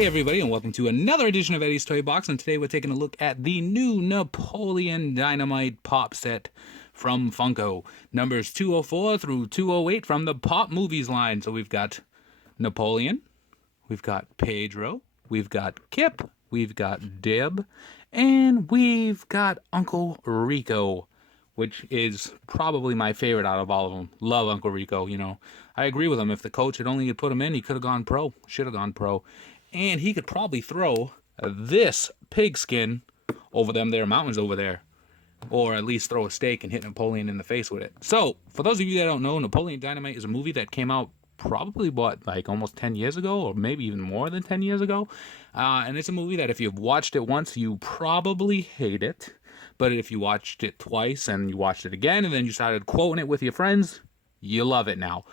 Hey everybody, and welcome to another edition of Eddie's Toy Box. And today we're taking a look at the new Napoleon Dynamite pop set from Funko, numbers 204 through 208 from the Pop Movies line. So we've got Napoleon, we've got Pedro, we've got Kip, we've got Deb, and we've got Uncle Rico, which is probably my favorite out of all of them. Love Uncle Rico, you know. I agree with him. If the coach had only put him in, he could have gone pro. Should have gone pro. And he could probably throw this pigskin over them there mountains over there. Or at least throw a stake and hit Napoleon in the face with it. So, for those of you that don't know, Napoleon Dynamite is a movie that came out probably, like almost 10 years ago, or maybe even more than 10 years ago. And it's a movie that if you've watched it once, you probably hate it. But if you watched it twice and you watched it again and then you started quoting it with your friends, you love it now.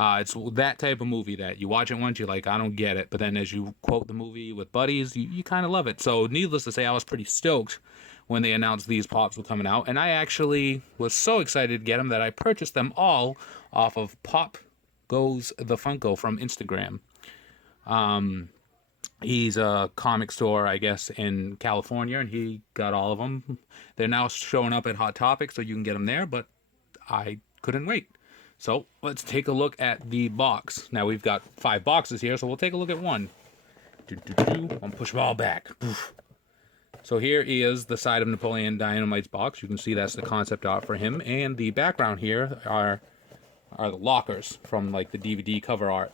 It's that type of movie that you watch it once, you're like, I don't get it. But then as you quote the movie with buddies, you kind of love it. So needless to say, I was pretty stoked when they announced these pops were coming out. And I actually was so excited to get them that I purchased them all off of Pop Goes the Funko from Instagram. He's a comic store, I guess, in California, and he got all of them. They're now showing up at Hot Topic, so you can get them there, but I couldn't wait. So let's take a look at the box. Now we've got 5 boxes here, so we'll take a look at one. I'm push them all back. So here is the side of Napoleon Dynamite's box. You can see that's the concept art for him, and the background here are the lockers from like the DVD cover art.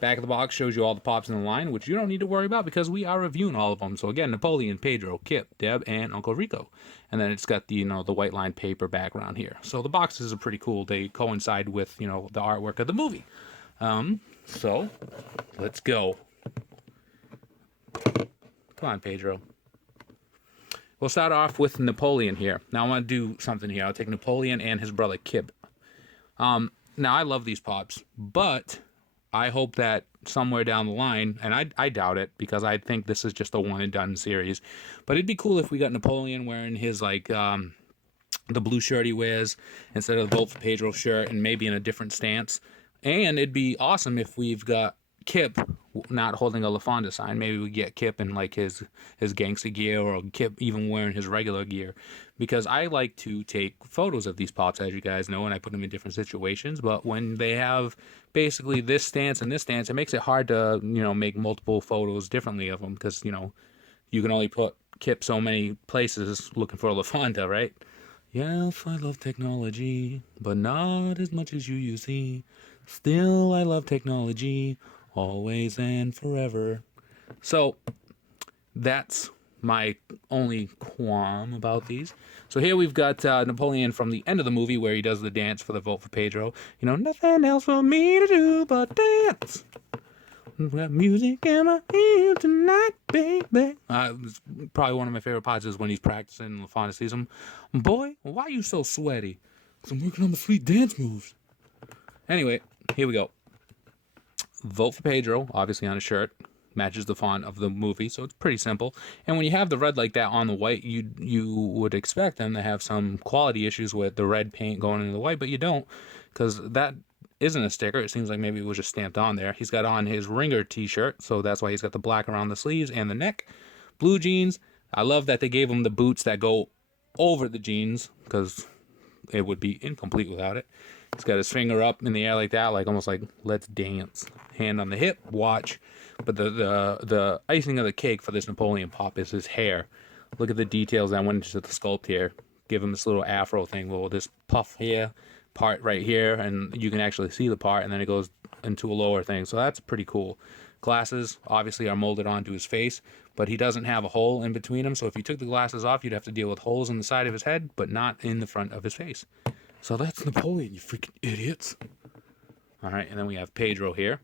Back of the box shows you all the pops in the line, which you don't need to worry about because we are reviewing all of them. So again, Napoleon, Pedro, Kip, Deb, and Uncle Rico. And then it's got the, the white line paper background here. So the boxes are pretty cool. They coincide with, the artwork of the movie. So let's go. Come on, Pedro. We'll start off with Napoleon here. Now I want to do something here. I'll take Napoleon and his brother Kip. Now I love these pops, but I hope that somewhere down the line, and I doubt it because I think this is just a one and done series, but it'd be cool if we got Napoleon wearing his the blue shirt he wears instead of the Vote for Pedro shirt and maybe in a different stance. And it'd be awesome if we've got Kip not holding a LaFonda sign. Maybe we get Kip in like his gangster gear, or Kip even wearing his regular gear, because I like to take photos of these pops, as you guys know, and I put them in different situations. But when they have basically this stance and this stance, it makes it hard to make multiple photos differently of them, because you can only put Kip so many places looking for a LaFonda, right? Yes, I love technology, but not as much as you see. Still, I love technology, always and forever. So, that's my only qualm about these. So here we've got Napoleon from the end of the movie where he does the dance for the Vote for Pedro. Nothing else for me to do but dance. Got music in my ear tonight, baby. Probably one of my favorite parts is when he's practicing and LaFonda sees him. Boy, why are you so sweaty? Because I'm working on the sweet dance moves. Anyway, here we go. Vote for Pedro, obviously on a shirt. Matches the font of the movie, so it's pretty simple. And when you have the red like that on the white, you would expect them to have some quality issues with the red paint going into the white, but you don't, because that isn't a sticker. It seems like maybe it was just stamped on there. He's got on his Ringer t-shirt, so that's why he's got the black around the sleeves and the neck. Blue jeans. I love that they gave him the boots that go over the jeans, because it would be incomplete without it. He's got his finger up in the air like that, like almost like let's dance. Hand on the hip, watch. But the icing of the cake for this Napoleon pop is his hair. Look at the details that went into the sculpt here. Give him this little afro thing, this puff hair part right here, and you can actually see the part, and then it goes into a lower thing. So that's pretty cool. Glasses obviously are molded onto his face, but he doesn't have a hole in between them. So if you took the glasses off, you'd have to deal with holes in the side of his head, but not in the front of his face. So that's Napoleon, you freaking idiots. All right, and then we have Pedro here.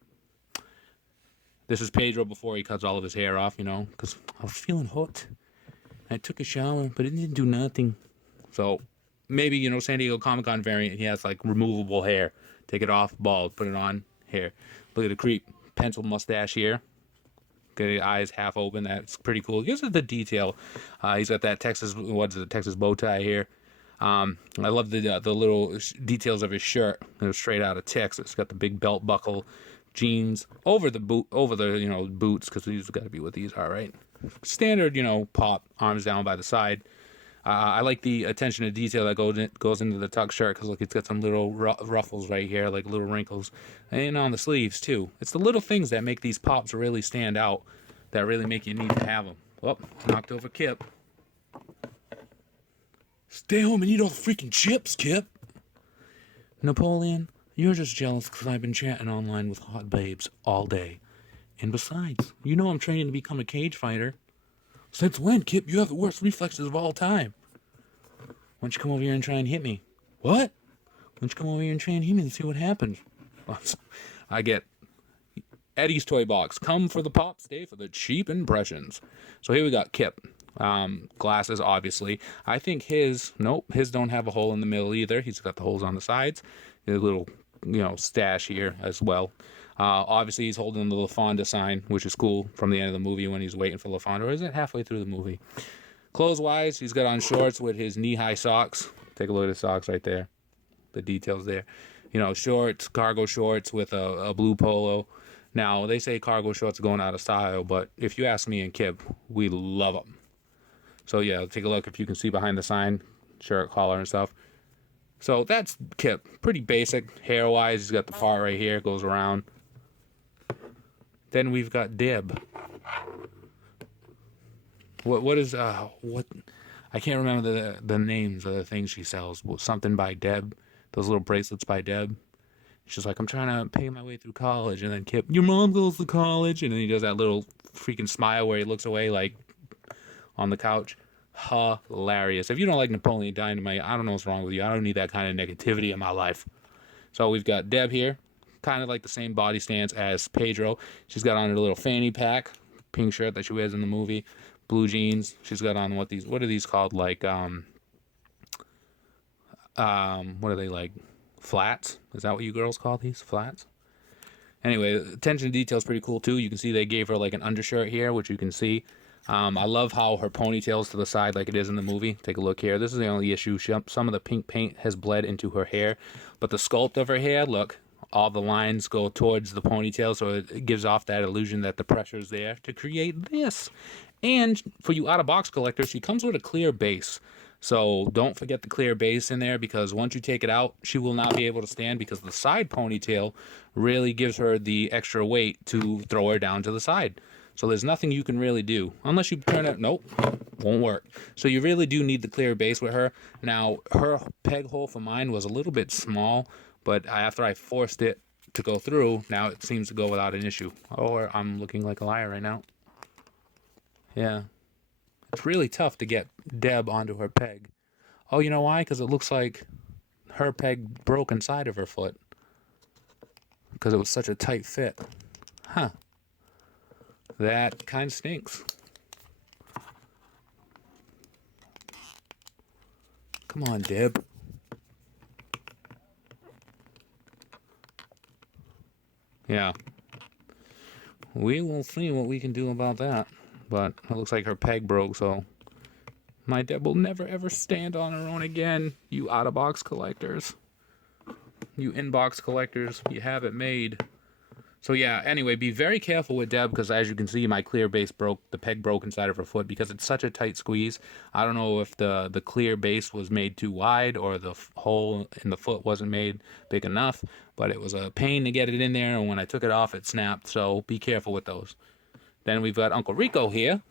This is Pedro before he cuts all of his hair off, because I was feeling hot. I took a shower, but it didn't do nothing. So maybe, San Diego Comic-Con variant, he has like removable hair. Take it off, bald, put it on, hair. Look at the creep. Pencil mustache here. Got the eyes half open. That's pretty cool. Gives it the detail. He's got that Texas bow tie here. I love the little details of his shirt. It was straight out of Texas. Got the big belt buckle, jeans over the boots, because these got to be what these are, right? Standard, pop, arms down by the side. I like the attention to detail that goes into the tuck shirt, because look, it's got some little ruffles right here, like little wrinkles, and on the sleeves too. It's the little things that make these pops really stand out, that really make you need to have them. Oh, knocked over Kip. Stay home and eat all the freaking chips, Kip. Napoleon, you're just jealous because I've been chatting online with hot babes all day. And besides, I'm training to become a cage fighter. Since when, Kip? You have the worst reflexes of all time. Why don't you come over here and try and hit me? What? Why don't you come over here and try and hit me and see what happens? I get Eddie's Toy Box. Come for the pop, stay for the cheap impressions. So here we got Kip. Glasses, obviously. I think his don't have a hole in the middle either. He's got the holes on the sides. A little, stash here as well. Obviously, he's holding the LaFonda sign, which is cool, from the end of the movie when he's waiting for LaFonda. Or is it halfway through the movie? Clothes-wise, he's got on shorts with his knee-high socks. Take a look at his socks right there. The details there. Shorts, cargo shorts with a blue polo. Now, they say cargo shorts are going out of style, but if you ask me and Kip, we love them. So, yeah, take a look if you can see behind the sign, shirt, collar, and stuff. So, that's Kip. Pretty basic. Hair-wise, he's got the part right here, goes around. Then we've got Deb. What is, I can't remember the names of the things she sells. Something by Deb. Those little bracelets by Deb. She's like, I'm trying to pay my way through college. And then Kip, your mom goes to college. And then he does that little freaking smile where he looks away, like, on the couch. Hilarious. If you don't like Napoleon Dynamite, I don't know what's wrong with you. I don't need that kind of negativity in my life. So we've got Deb here. Kind of like the same body stance as Pedro. She's got on her little fanny pack. Pink shirt that she wears in the movie. Blue jeans. She's got on what are these called? Like, what are they, like, flats? Is that what you girls call these? Flats? Anyway, attention to detail is pretty cool too. You can see they gave her like an undershirt here, which you can see. I love how her ponytail's to the side like it is in the movie. Take a look here. This is the only issue. Some of the pink paint has bled into her hair. But the sculpt of her hair, look, all the lines go towards the ponytail, so it gives off that illusion that the pressure's there to create this. And for you out-of-box collectors, she comes with a clear base. So don't forget the clear base in there, because once you take it out, she will not be able to stand, because the side ponytail really gives her the extra weight to throw her down to the side. So there's nothing you can really do. Unless you turn it, nope, won't work. So you really do need the clear base with her. Now, her peg hole for mine was a little bit small, but after I forced it to go through, now it seems to go without an issue. Or I'm looking like a liar right now. Yeah. It's really tough to get Deb onto her peg. Oh, you know why? Because it looks like her peg broke inside of her foot. Because it was such a tight fit. Huh. That kind of stinks. Come on, Deb. Yeah. We will see what we can do about that. But it looks like her peg broke, so my Deb will never ever stand on her own again. You out-of-box collectors. You in-box collectors, you have it made. So yeah, anyway, be very careful with Deb, because as you can see, my clear base broke. The peg broke inside of her foot because it's such a tight squeeze. I don't know if the clear base was made too wide, or the hole in the foot wasn't made big enough, but it was a pain to get it in there, and when I took it off, it snapped. So be careful with those. Then we've got Uncle Rico here.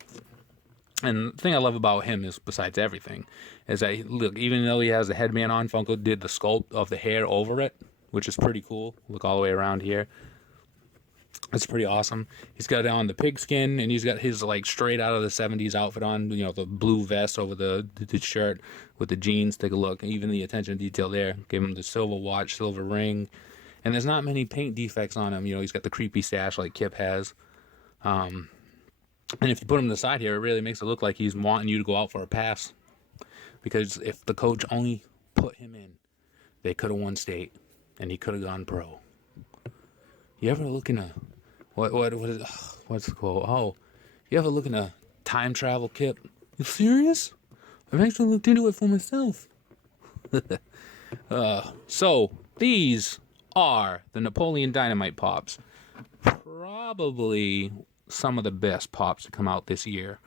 And the thing I love about him is, besides everything, is that, look, even though he has the headband on, Funko did the sculpt of the hair over it, which is pretty cool. Look all the way around here. It's pretty awesome. He's got on the pigskin, and he's got his, like, straight out of the 70s outfit on, the blue vest over the shirt with the jeans. Take a look. Even the attention to detail there. Gave him the silver watch, silver ring. And there's not many paint defects on him. He's got the creepy stash like Kip has. And if you put him to the side here, it really makes it look like he's wanting you to go out for a pass. Because if the coach only put him in, they could have won state, and he could have gone pro. You ever look in a... What's the quote? Oh, you ever look in a time travel, Kip? You serious? I've actually looked into it for myself. So, these are the Napoleon Dynamite Pops. probably some of the best pops to come out this year.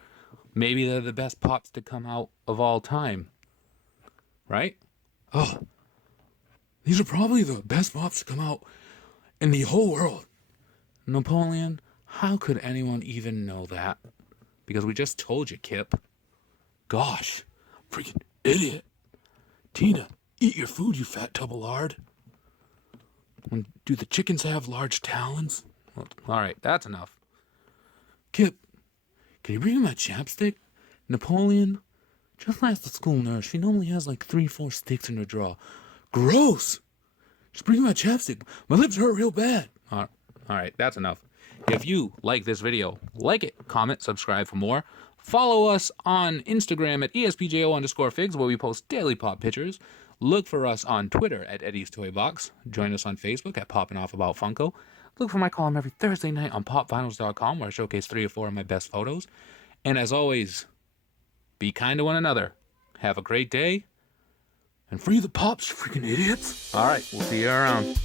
Maybe they're the best pops to come out of all time. Right? Oh, these are probably the best pops to come out in the whole world. Napoleon, how could anyone even know that? Because we just told you, Kip. Gosh, freaking idiot. Tina, eat your food, you fat tubble-lard. Do the chickens have large talons? Well, all right, that's enough. Kip, can you bring me my chapstick? Napoleon, just ask the school nurse. She normally has like 3-4 sticks in her drawer. Gross! Just bring me my chapstick. My lips hurt real bad. All right, that's enough. If you like this video, like it, comment, subscribe for more. Follow us on Instagram at ESPJO_figs, where we post daily pop pictures. Look for us on Twitter at EddiesToyBox. Join us on Facebook at Poppin' Off About Funko. Look for my column every Thursday night on PopVinyls.com, where I showcase 3 or 4 of my best photos. And as always, be kind to one another. Have a great day. And free the pops, freaking idiots. All right, we'll see you around.